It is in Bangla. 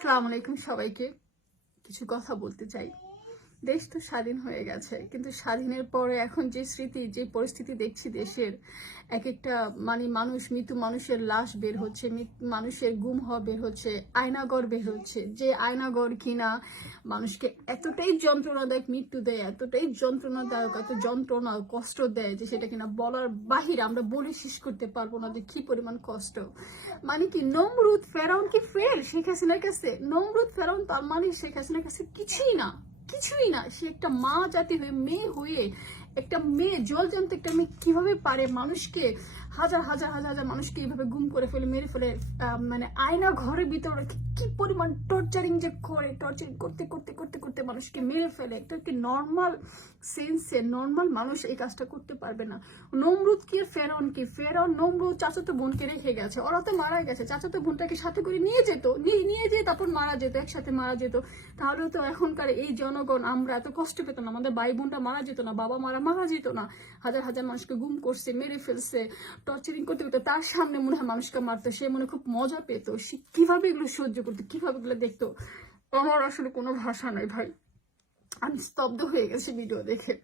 আসসালামু আলাইকুম সবাইকে। কিছু কথা বলতে চাই। দেশ তো স্বাধীন হয়ে গেছে, কিন্তু স্বাধীনের পরে এখন যে স্মৃতি, যে পরিস্থিতি দেখছি দেশের, এক একটা মৃত্যু মানুষের লাশ বের হচ্ছে, মানুষের গুম হওয়া বের হচ্ছে, আয়নাগর বের হচ্ছে, যে আয়নাগর কিনা মানুষকে এতটাই যন্ত্রণাদায়ক মৃত্যু দেয়, এতটাই যন্ত্রণাদায়ক, এত যন্ত্রণা কষ্ট দেয় যে সেটা কিনা বলার বাহিরে, আমরা বলে শেষ করতে পারবো না যে কি পরিমাণ কষ্ট। কি নমরুদ ফেরাউন কি ফেল শেখ হাসিনার কাছে? নমরুদ ফেরাউন তার শেখ হাসিনার কাছে কিছুই না, কিছুই না। সে একটা মা জাতি হয়ে, মেয়ে হয়ে, একটা মেয়ে জলজান্ত একটা মেয়ে কিভাবে পারে মানুষকে, হাজার হাজার হাজার হাজার মানুষকে এইভাবে গুম করে ফেলে, মেরে ফেলে, আয়না ঘরের ভিতরে কি পরিমাণ টর্চারিং যে করে, টর্চারিং করতে করতে করতে করতে মানুষকে মেরে ফেলে। একটা কি নর্মাল সেন্সে নর্মাল মানুষ এই কাজটা করতে পারবে না। নমরুদ কি ফেরাউন কি? ফেরাউন নমরুদ চাচাতো বোনকে রেখে গেছে, ওরা তো মারা গেছে, চাচাতো বোনটাকে সাথে করে নিয়ে যেত, নিয়ে যেয়ে তারপর মারা যেত, একসাথে মারা যেত। তাহলে তো এখনকার এই জনগণ আমরা এত কষ্ট পেতাম না, আমাদের ভাই বোনটা মারা যেত না, বাবা মারা যেত না। হাজার হাজার মানুষকে গুম করছে, মেরে ফেলছে, টর্চারিং করতে করতে তার সামনে মনে হয় মানুষকে মারতো, সে মনে খুব মজা পেত। সে কিভাবে এগুলো সহ্য করতো, কিভাবে এগুলো দেখতো, আমার আসলে কোনো ভাষা নাই ভাই। আমি স্তব্ধ হয়ে গেছি ভিডিও দেখে।